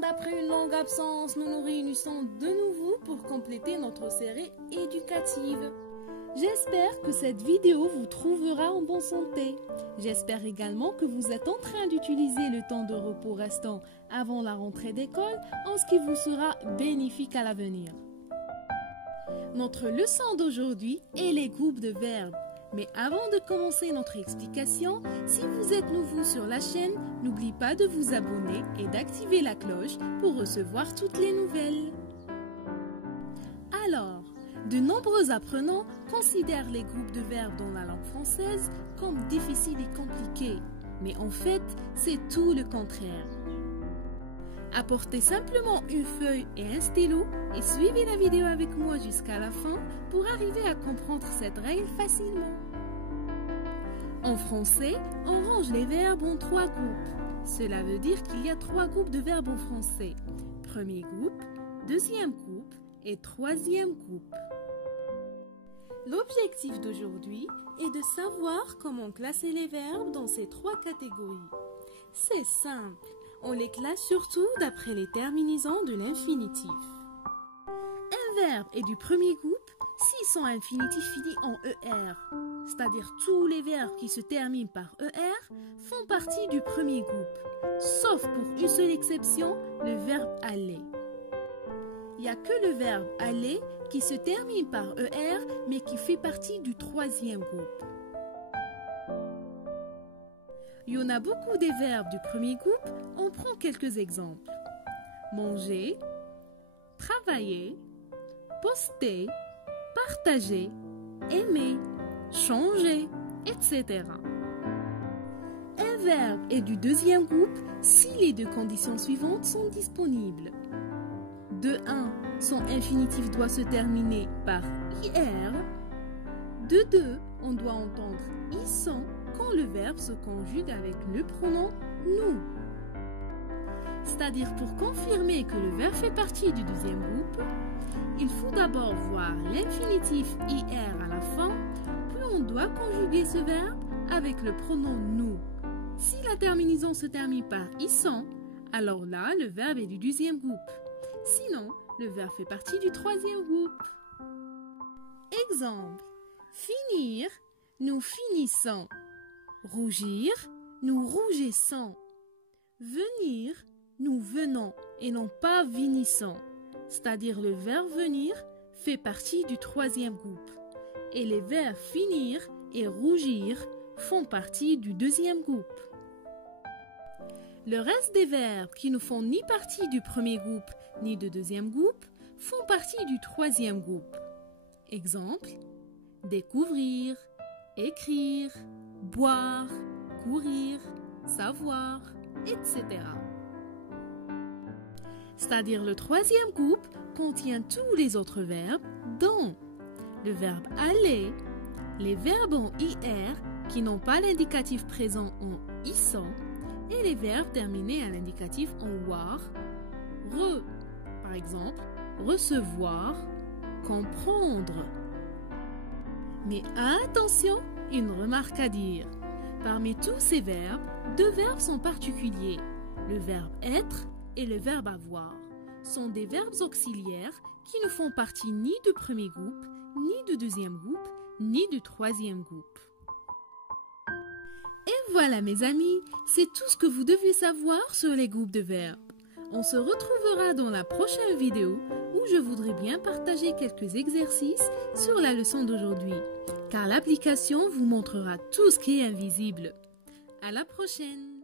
monde, après une longue absence, nous nous réunissons de nouveau pour compléter notre série éducative. J'espère que cette vidéo vous trouvera en bonne santé. J'espère également que vous êtes en train d'utiliser le temps de repos restant avant la rentrée d'école en ce qui vous sera bénéfique à l'avenir. Notre leçon d'aujourd'hui est les groupes de verbes. Mais avant de commencer notre explication, si vous êtes nouveau sur la chaîne, n'oubliez pas de vous abonner et d'activer la cloche pour recevoir toutes les nouvelles. Alors, de nombreux apprenants considèrent les groupes de verbes dans la langue française comme difficiles et compliqués. Mais en fait, c'est tout le contraire. Apportez simplement une feuille et un stylo et suivez la vidéo avec moi jusqu'à la fin pour arriver à comprendre cette règle facilement. En français, on range les verbes en 3 groupes. Cela veut dire qu'il y a 3 groupes de verbes en français. Premier groupe, deuxième groupe et troisième groupe. L'objectif d'aujourd'hui est de savoir comment classer les verbes dans ces 3 catégories. C'est simple. On les classe surtout d'après les terminaisons de l'infinitif. Un verbe est du premier groupe si son infinitif finit en ER, c'est-à-dire tous les verbes qui se terminent par ER font partie du premier groupe, sauf pour une seule exception, le verbe aller. Il n'y a que le verbe aller qui se termine par ER mais qui fait partie du troisième groupe. Il y en a beaucoup des verbes du premier groupe, on prend quelques exemples. Manger, travailler, poster, partager, aimer, changer, etc. Un verbe est du deuxième groupe si les 2 conditions suivantes sont disponibles. De 1, son infinitif doit se terminer par IR. De 2, on doit entendre ISON quand le verbe se conjugue avec le pronom nous. C'est-à-dire pour confirmer que le verbe fait partie du deuxième groupe, il faut d'abord voir l'infinitif IR à la fin, puis on doit conjuguer ce verbe avec le pronom nous. Si la terminaison se termine par ISON, alors là, le verbe est du deuxième groupe. Sinon, le verbe fait partie du troisième groupe. Exemple. Finir, nous finissons. Rougir, nous rougissons. Venir, nous venons et non pas vinissons. C'est-à-dire le verbe venir fait partie du troisième groupe. Et les verbes finir et rougir font partie du deuxième groupe. Le reste des verbes qui ne font ni partie du premier groupe ni du deuxième groupe font partie du troisième groupe. Exemple, découvrir, écrire, boire, courir, savoir, etc. C'est-à-dire le troisième groupe contient tous les autres verbes dont le verbe aller, les verbes en IR qui n'ont pas l'indicatif présent en ISON et les verbes terminés à l'indicatif en WAR, par exemple, recevoir, comprendre. Mais attention, une remarque à dire. Parmi tous ces verbes, 2 verbes sont particuliers. Le verbe être et le verbe avoir sont des verbes auxiliaires qui ne font partie ni du premier groupe, ni du deuxième groupe, ni du troisième groupe. Et voilà mes amis, c'est tout ce que vous devez savoir sur les groupes de verbes. On se retrouvera dans la prochaine vidéo où je voudrais bien partager quelques exercices sur la leçon d'aujourd'hui, car l'application vous montrera tout ce qui est invisible. À la prochaine!